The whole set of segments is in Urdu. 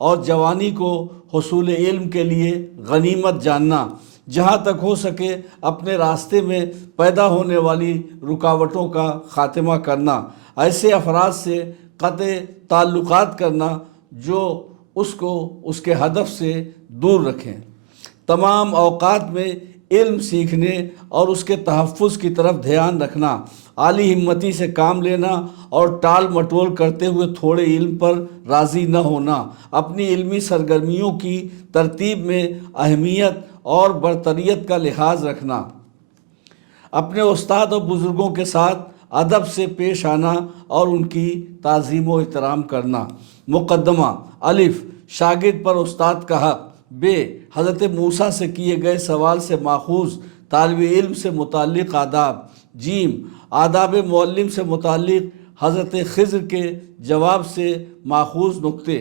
اور جوانی کو حصول علم کے لیے غنیمت جاننا، جہاں تک ہو سکے اپنے راستے میں پیدا ہونے والی رکاوٹوں کا خاتمہ کرنا، ایسے افراد سے قطع تعلقات کرنا جو اس کو اس کے ہدف سے دور رکھیں، تمام اوقات میں علم سیکھنے اور اس کے تحفظ کی طرف دھیان رکھنا، اعلی ہمتی سے کام لینا اور ٹال مٹول کرتے ہوئے تھوڑے علم پر راضی نہ ہونا، اپنی علمی سرگرمیوں کی ترتیب میں اہمیت اور برتریت کا لحاظ رکھنا، اپنے استاد اور بزرگوں کے ساتھ ادب سے پیش آنا اور ان کی تعظیم و احترام کرنا۔ مقدمہ الف، شاگرد پر استاد کا حق۔ ب، حضرت موسیٰ سے کیے گئے سوال سے ماخوذ طالب علم سے متعلق آداب۔ جیم، آداب معلم سے متعلق حضرت خضر کے جواب سے ماخوذ نکتے۔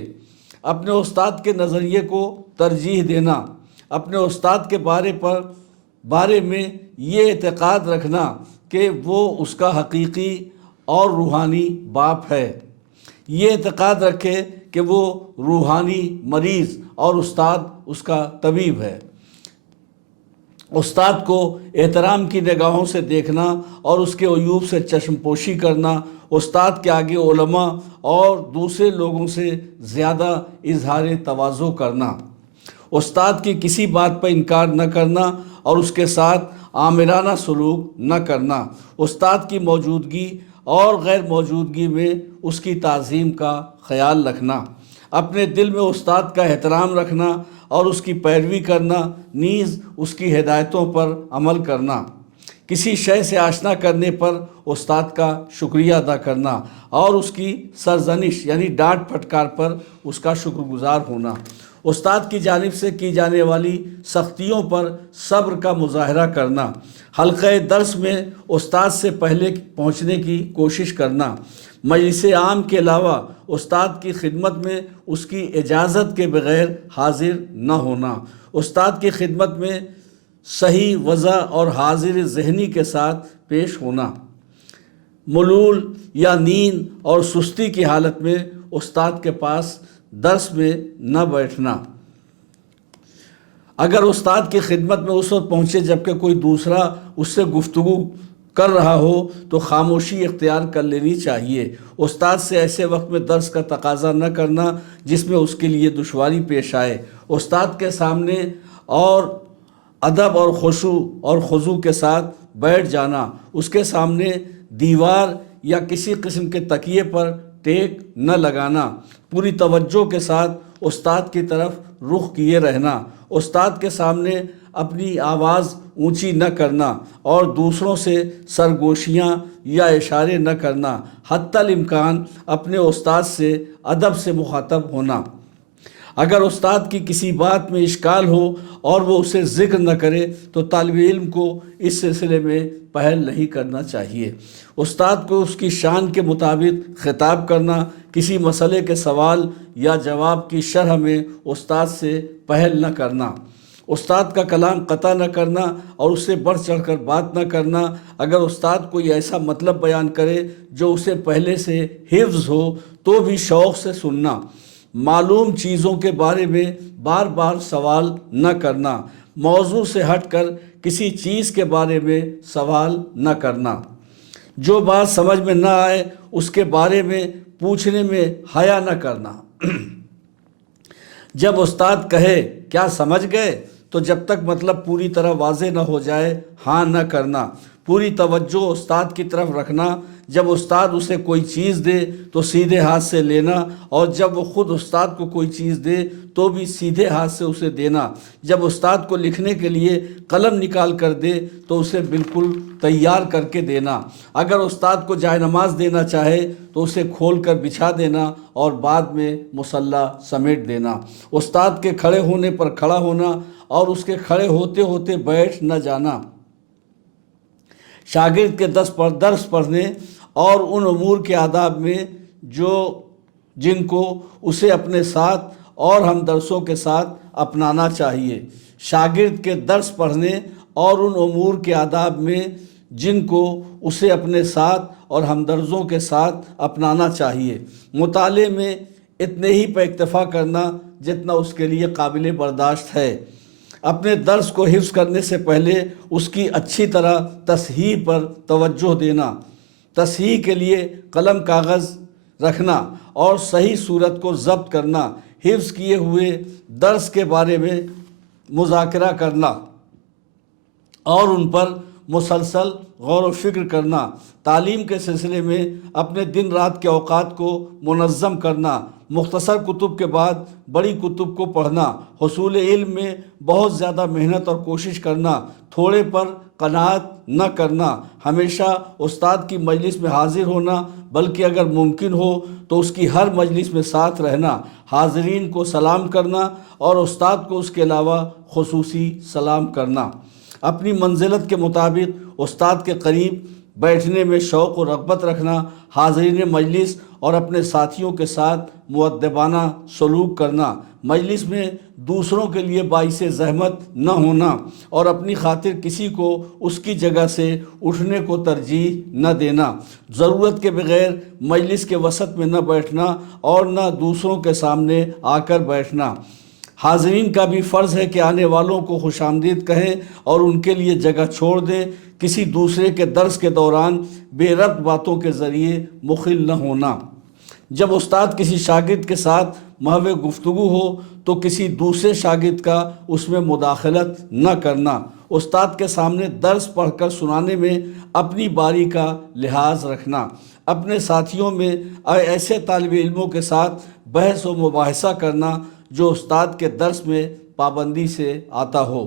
اپنے استاد کے نظریے کو ترجیح دینا، اپنے استاد کے بارے میں یہ اعتقاد رکھنا کہ وہ اس کا حقیقی اور روحانی باپ ہے، یہ اعتقاد رکھے کہ وہ روحانی مریض اور استاد اس کا طبیب ہے۔ استاد کو احترام کی نگاہوں سے دیکھنا اور اس کے عیوب سے چشم پوشی کرنا، استاد کے آگے علماء اور دوسرے لوگوں سے زیادہ اظہار تواضع کرنا، استاد کی کسی بات پر انکار نہ کرنا اور اس کے ساتھ آمرانہ سلوک نہ کرنا، استاد کی موجودگی اور غیر موجودگی میں اس کی تعظیم کا خیال رکھنا، اپنے دل میں استاد کا احترام رکھنا اور اس کی پیروی کرنا، نیز اس کی ہدایتوں پر عمل کرنا، کسی شے سے آشنا کرنے پر استاد کا شکریہ ادا کرنا اور اس کی سرزنش یعنی ڈانٹ پھٹکار پر اس کا شکر گزار ہونا، استاد کی جانب سے کی جانے والی سختیوں پر صبر کا مظاہرہ کرنا، حلقہ درس میں استاد سے پہلے پہنچنے کی کوشش کرنا، مجلس عام کے علاوہ استاد کی خدمت میں اس کی اجازت کے بغیر حاضر نہ ہونا، استاد کی خدمت میں صحیح وضع اور حاضر ذہنی کے ساتھ پیش ہونا، ملول یا نیند اور سستی کی حالت میں استاد کے پاس درس میں نہ بیٹھنا، اگر استاد کی خدمت میں اس وقت پہنچے جبکہ کوئی دوسرا اس سے گفتگو کر رہا ہو تو خاموشی اختیار کر لینی چاہیے، استاد سے ایسے وقت میں درس کا تقاضا نہ کرنا جس میں اس کے لیے دشواری پیش آئے، استاد کے سامنے اور ادب اور خشوع اور خضوع کے ساتھ بیٹھ جانا، اس کے سامنے دیوار یا کسی قسم کے تکیے پر ٹیک نہ لگانا، پوری توجہ کے ساتھ استاد کی طرف رخ کیے رہنا، استاد کے سامنے اپنی آواز اونچی نہ کرنا اور دوسروں سے سرگوشیاں یا اشارے نہ کرنا، حتی الامکان اپنے استاد سے ادب سے مخاطب ہونا، اگر استاد کی کسی بات میں اشکال ہو اور وہ اسے ذکر نہ کرے تو طالب علم کو اس سلسلے میں پہل نہیں کرنا چاہیے، استاد کو اس کی شان کے مطابق خطاب کرنا، کسی مسئلے کے سوال یا جواب کی شرح میں استاد سے پہل نہ کرنا، استاد کا کلام قطع نہ کرنا اور اس سے بڑھ چڑھ کر بات نہ کرنا، اگر استاد کوئی ایسا مطلب بیان کرے جو اسے پہلے سے حفظ ہو تو بھی شوق سے سننا، معلوم چیزوں کے بارے میں بار بار سوال نہ کرنا، موضوع سے ہٹ کر کسی چیز کے بارے میں سوال نہ کرنا، جو بات سمجھ میں نہ آئے اس کے بارے میں پوچھنے میں حیا نہ کرنا، جب استاد کہے کیا سمجھ گئے تو جب تک مطلب پوری طرح واضح نہ ہو جائے ہاں نہ کرنا، پوری توجہ استاد کی طرف رکھنا، جب استاد اسے کوئی چیز دے تو سیدھے ہاتھ سے لینا اور جب وہ خود استاد کو کوئی چیز دے تو بھی سیدھے ہاتھ سے اسے دینا، جب استاد کو لکھنے کے لیے قلم نکال کر دے تو اسے بالکل تیار کر کے دینا، اگر استاد کو جائے نماز دینا چاہے تو اسے کھول کر بچھا دینا اور بعد میں مصلی سمیٹ دینا، استاد کے کھڑے ہونے پر کھڑا ہونا اور اس کے کھڑے ہوتے ہوتے بیٹھ نہ جانا، شاگرد کے درس پڑھنے اور ان امور کے آداب میں جن کو اسے اپنے ساتھ اور ہم درسوں کے ساتھ اپنانا چاہیے، شاگرد کے درس پڑھنے اور ان امور کے آداب میں جن کو اسے اپنے ساتھ اور ہمدرسوں کے ساتھ اپنانا چاہیے، مطالعے میں اتنے ہی پہ اکتفا کرنا جتنا اس کے لیے قابل برداشت ہے۔ اپنے درس کو حفظ کرنے سے پہلے اس کی اچھی طرح تصحیح پر توجہ دینا، تصحیح کے لیے قلم کاغذ رکھنا اور صحیح صورت کو ضبط کرنا، حفظ کیے ہوئے درس کے بارے میں مذاکرہ کرنا اور ان پر مسلسل غور و فکر کرنا، تعلیم کے سلسلے میں اپنے دن رات کے اوقات کو منظم کرنا، مختصر کتب کے بعد بڑی کتب کو پڑھنا، حصول علم میں بہت زیادہ محنت اور کوشش کرنا، تھوڑے پر قناعت نہ کرنا، ہمیشہ استاد کی مجلس میں حاضر ہونا، بلکہ اگر ممکن ہو تو اس کی ہر مجلس میں ساتھ رہنا، حاضرین کو سلام کرنا اور استاد کو اس کے علاوہ خصوصی سلام کرنا، اپنی منزلت کے مطابق استاد کے قریب بیٹھنے میں شوق و رغبت رکھنا، حاضرین مجلس اور اپنے ساتھیوں کے ساتھ مؤدبانہ سلوک کرنا، مجلس میں دوسروں کے لیے باعث زحمت نہ ہونا اور اپنی خاطر کسی کو اس کی جگہ سے اٹھنے کو ترجیح نہ دینا، ضرورت کے بغیر مجلس کے وسط میں نہ بیٹھنا اور نہ دوسروں کے سامنے آ کر بیٹھنا، حاضرین کا بھی فرض ہے کہ آنے والوں کو خوش آمدید کہیں اور ان کے لیے جگہ چھوڑ دیں، کسی دوسرے کے درس کے دوران بے ربط باتوں کے ذریعے مخل نہ ہونا، جب استاد کسی شاگرد کے ساتھ محو گفتگو ہو تو کسی دوسرے شاگرد کا اس میں مداخلت نہ کرنا، استاد کے سامنے درس پڑھ کر سنانے میں اپنی باری کا لحاظ رکھنا، اپنے ساتھیوں میں ایسے طالب علموں کے ساتھ بحث و مباحثہ کرنا جو استاد کے درس میں پابندی سے آتا ہو،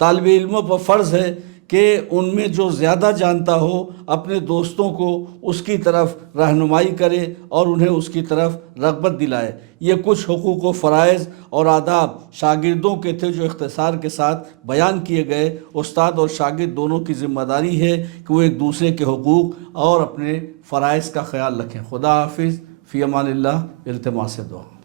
طالب علموں پر فرض ہے کہ ان میں جو زیادہ جانتا ہو اپنے دوستوں کو اس کی طرف رہنمائی کرے اور انہیں اس کی طرف رغبت دلائے۔ یہ کچھ حقوق و فرائض اور آداب شاگردوں کے تھے جو اختصار کے ساتھ بیان کیے گئے۔ استاد اور شاگرد دونوں کی ذمہ داری ہے کہ وہ ایک دوسرے کے حقوق اور اپنے فرائض کا خیال رکھیں۔ خدا حافظ، فی امان اللہ، التماس دعا۔